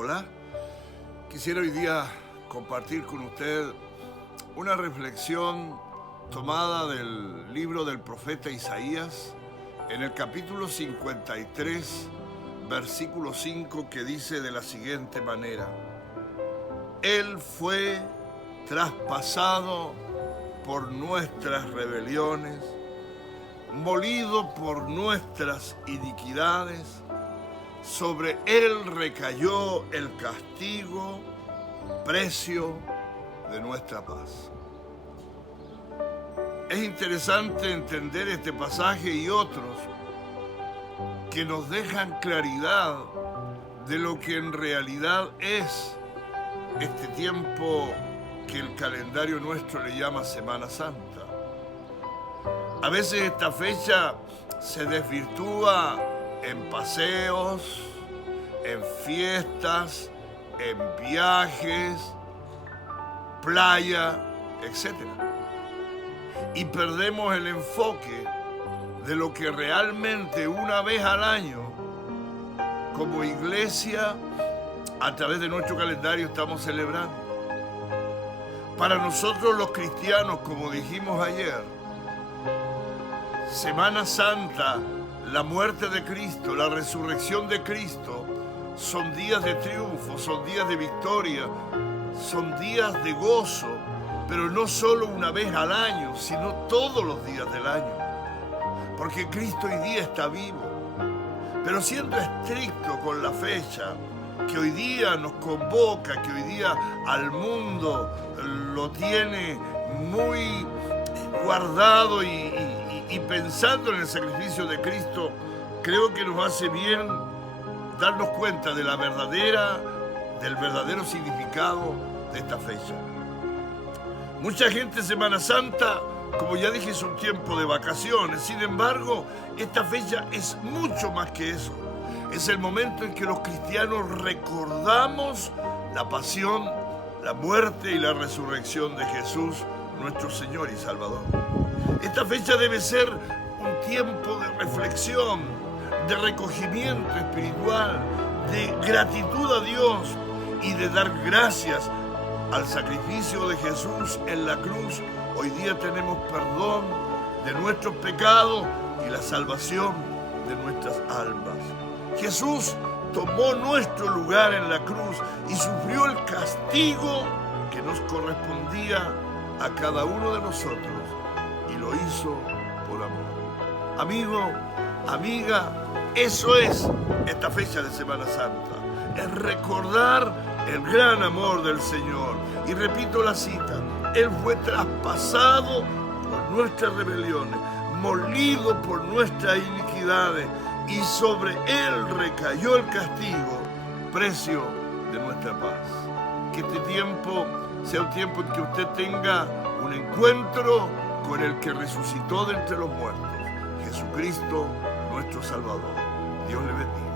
Hola, quisiera hoy día compartir con usted una reflexión tomada del libro del profeta Isaías en el capítulo 53, versículo 5, que dice de la siguiente manera: Él fue traspasado por nuestras rebeliones, molido por nuestras iniquidades, sobre Él recayó el castigo, precio de nuestra paz. Es interesante entender este pasaje y otros que nos dejan claridad de lo que en realidad es este tiempo que el calendario nuestro le llama Semana Santa. A veces esta fecha se desvirtúa en paseos, en fiestas, en viajes, playa, etc. Y perdemos el enfoque de lo que realmente una vez al año, como iglesia, a través de nuestro calendario estamos celebrando. Para nosotros los cristianos, como dijimos ayer, Semana Santa, la muerte de Cristo, la resurrección de Cristo, son días de triunfo, son días de victoria, son días de gozo, pero no solo una vez al año, sino todos los días del año. Porque Cristo hoy día está vivo. Pero siendo estricto con la fecha, que hoy día nos convoca, que hoy día al mundo lo tiene muy guardado y pensando en el sacrificio de Cristo, creo que nos hace bien darnos cuenta de del verdadero significado de esta fecha. Mucha gente Semana Santa, como ya dije, es un tiempo de vacaciones. Sin embargo, esta fecha es mucho más que eso. Es el momento en que los cristianos recordamos la pasión, la muerte y la resurrección de Jesús, nuestro Señor y Salvador. Esta fecha debe ser un tiempo de reflexión, de recogimiento espiritual, de gratitud a Dios y de dar gracias al sacrificio de Jesús en la cruz. Hoy día tenemos perdón de nuestros pecados y la salvación de nuestras almas. Jesús tomó nuestro lugar en la cruz y sufrió el castigo que nos correspondía a cada uno de nosotros, y lo hizo por amor. Amigo, amiga, eso es esta fecha de Semana Santa, es recordar el gran amor del Señor. Y repito la cita: Él fue traspasado por nuestras rebeliones, molido por nuestras iniquidades, y sobre Él recayó el castigo, precio de nuestra paz. Que este tiempo sea un tiempo en que usted tenga un encuentro con el que resucitó de entre los muertos, Jesucristo, nuestro Salvador. Dios le bendiga.